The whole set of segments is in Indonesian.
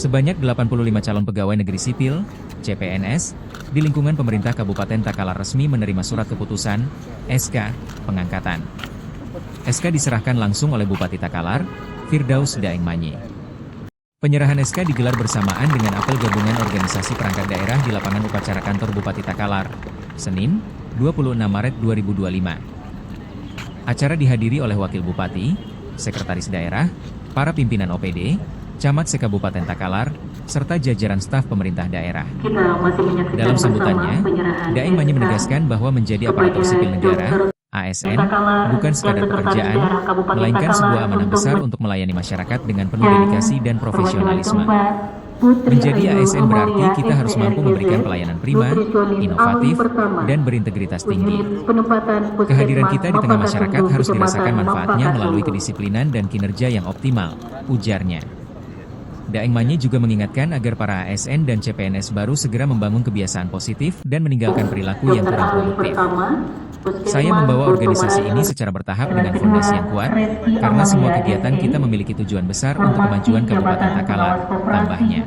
Sebanyak 85 calon pegawai negeri sipil, CPNS, di lingkungan pemerintah Kabupaten Takalar resmi menerima surat keputusan, SK, pengangkatan. SK diserahkan langsung oleh Bupati Takalar, Firdaus Daeng Manye. Penyerahan SK digelar bersamaan dengan apel gabungan organisasi perangkat daerah di lapangan upacara kantor Bupati Takalar, Senin, 26 Maret 2025. Acara dihadiri oleh Wakil Bupati, Sekretaris Daerah, para pimpinan OPD, Camat se-Kabupaten Takalar, serta jajaran staf pemerintah daerah. Dalam sambutannya, Daeng Manye menegaskan bahwa menjadi aparatur sipil negara, ASN, bukan sekadar pekerjaan, melainkan sebuah amanah besar untuk melayani masyarakat dengan penuh dedikasi dan profesionalisme. Menjadi ASN berarti kita harus mampu memberikan pelayanan prima, inovatif, dan berintegritas tinggi. Kehadiran kita di tengah masyarakat harus dirasakan manfaatnya melalui kedisiplinan dan kinerja yang optimal, ujarnya. Daeng Manye juga mengingatkan agar para ASN dan CPNS baru segera membangun kebiasaan positif dan meninggalkan perilaku yang kurang produktif. Saya membawa organisasi ini secara bertahap dengan fondasi yang kuat, karena semua kegiatan kita memiliki tujuan besar untuk kemajuan Kabupaten Takalar, tambahnya.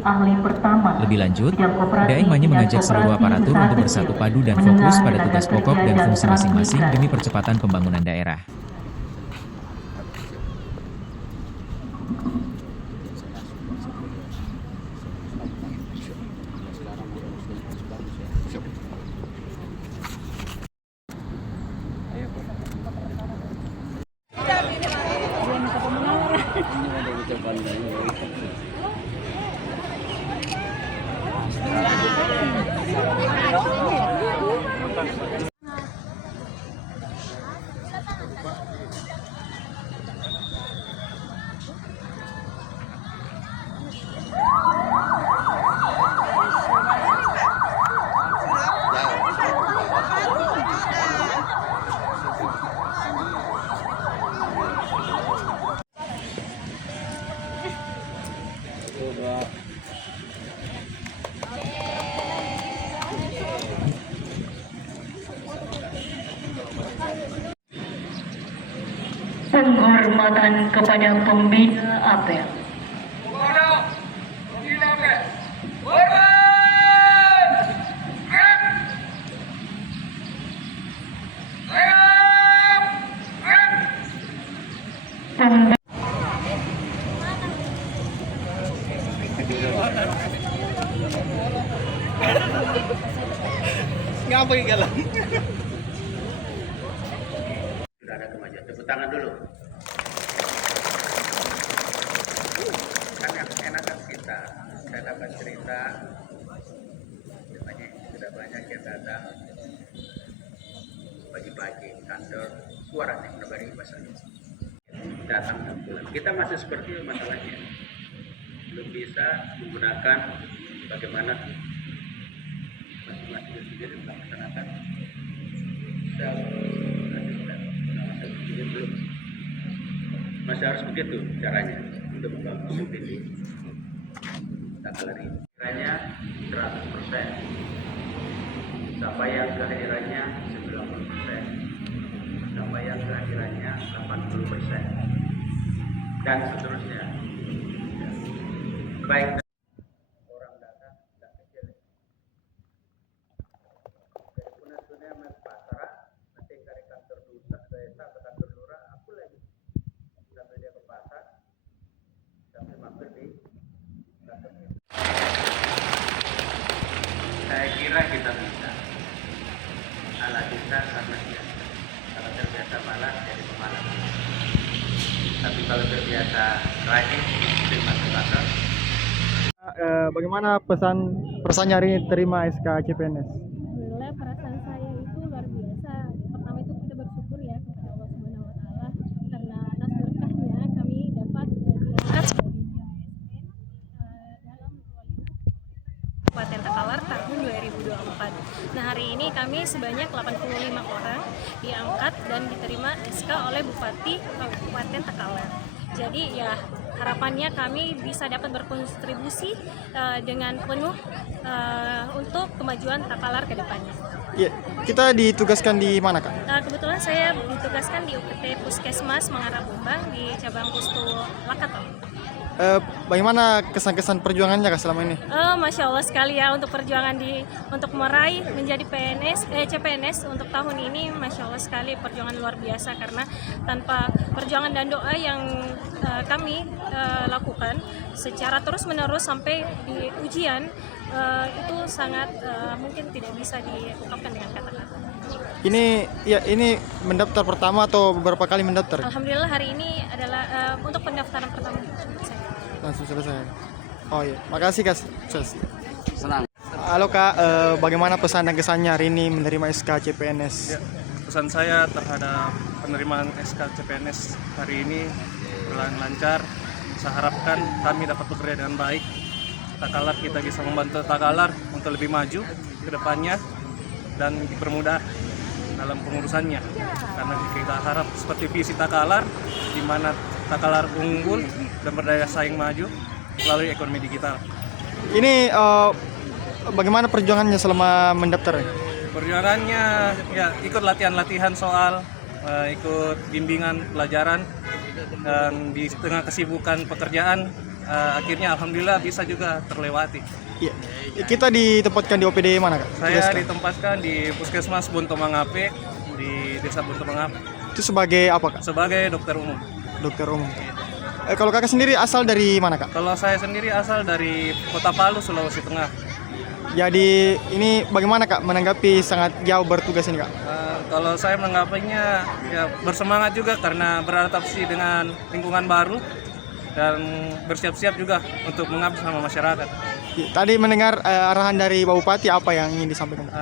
Lebih lanjut, Daeng Manye mengajak seluruh aparatur untuk bersatu padu dan fokus pada tugas pokok dan fungsi masing-masing demi percepatan pembangunan daerah. Penghormatan kepada pembina apel. Ngapa galang? Sudah ada kemajuan. Tepuk tangan dulu. Kan enakan kita. Saya dapat cerita. Sudah banyak yang datang pagi-pagi kantor. Suaranya berbalik masalahnya. Datang dan pulang. Kita masih seperti itu masalahnya. Belum bisa menggunakan bagaimana masing-masing sendiri melaksanakan masih harus begitu caranya untuk membangun disiplin di Takalar ini. Caranya 100%, capaian kehadirannya 90%, capaian kehadirannya 80%, dan seterusnya. Baik. Saya kira kita bisa. Alat kita sangat biasa. Kalau terbiasa malas jadi pemalas. Tapi kalau terbiasa rajin, terima kasih. Bagaimana pesannya hari ini terima SK CPNS? Alhamdulillah, perasaan saya itu luar biasa. Pertama itu kita bersyukur ya kepada Allah Subhanahu wa taala karena atas berkahnya kami dapat diangkat sebagai ASN dalam Kabupaten Takalar tahun 2024. Nah, hari ini kami sebanyak 85 orang diangkat dan diterima SK oleh Bupati Kabupaten Takalar. Jadi ya harapannya kami bisa dapat berkontribusi dengan penuh untuk kemajuan Takalar ke depannya. Iya, kita ditugaskan di mana, Kak? Kebetulan saya ditugaskan di UPT Puskesmas Mangarabumbang di cabang Pustu Lakato. Bagaimana kesan-kesan perjuangannya Kak selama ini? Masya Allah sekali ya untuk perjuangan untuk meraih menjadi CPNS untuk tahun ini, Masya Allah sekali, perjuangan luar biasa, karena tanpa perjuangan dan doa yang kami lakukan secara terus-menerus sampai di ujian, itu sangat mungkin tidak bisa diungkapkan dengan kata-kata. Ini mendaftar pertama atau beberapa kali mendaftar? Alhamdulillah hari ini adalah untuk pendaftaran pertama saya. Langsung selesai. Oh iya, makasih Kak. Sukses. Senang. Halo Kak, bagaimana pesan dan kesannya hari ini menerima SK CPNS? Ya, pesan saya terhadap penerimaan SK CPNS hari ini berjalan lancar. Saya harapkan kami dapat bekerja dengan baik. Takalar kita bisa membantu Takalar untuk lebih maju ke depannya dan dipermudah dalam pengurusannya. Karena kita harap seperti visi Takalar, di mana Takalar unggul dan berdaya saing maju melalui ekonomi digital. Ini bagaimana perjuangannya selama mendaftar? Perjuangannya ya ikut latihan-latihan soal, ikut bimbingan pelajaran, dan di tengah kesibukan pekerjaan akhirnya alhamdulillah bisa juga terlewati. Iya. Kita ditempatkan di OPD mana Kak? Saya Tugaskan. ditempatkan di Puskesmas Bonto Mangape di Desa Bonto Mangape Itu sebagai apa Kak? sebagai dokter umum. Dokter umum. Kalau Kakak sendiri asal dari mana Kak? Kalau saya sendiri asal dari Kota Palu, Sulawesi Tengah. Jadi ini bagaimana Kak menanggapi sangat jauh bertugas ini Kak? Kalau saya menanggapinya ya bersemangat juga karena beradaptasi dengan lingkungan baru dan bersiap-siap juga untuk mengabdi sama masyarakat. Ya, tadi mendengar arahan dari Pak Bupati, apa yang ingin disampaikan Kak?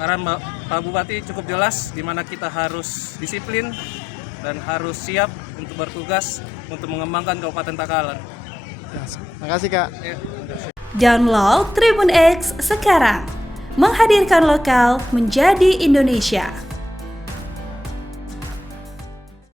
Arahan Pak Bupati cukup jelas, di mana kita harus disiplin dan harus siap untuk bertugas untuk mengembangkan Kabupaten Takalar. Ya, makasih Kak. Ya, Download Tribun X sekarang, menghadirkan lokal menjadi Indonesia.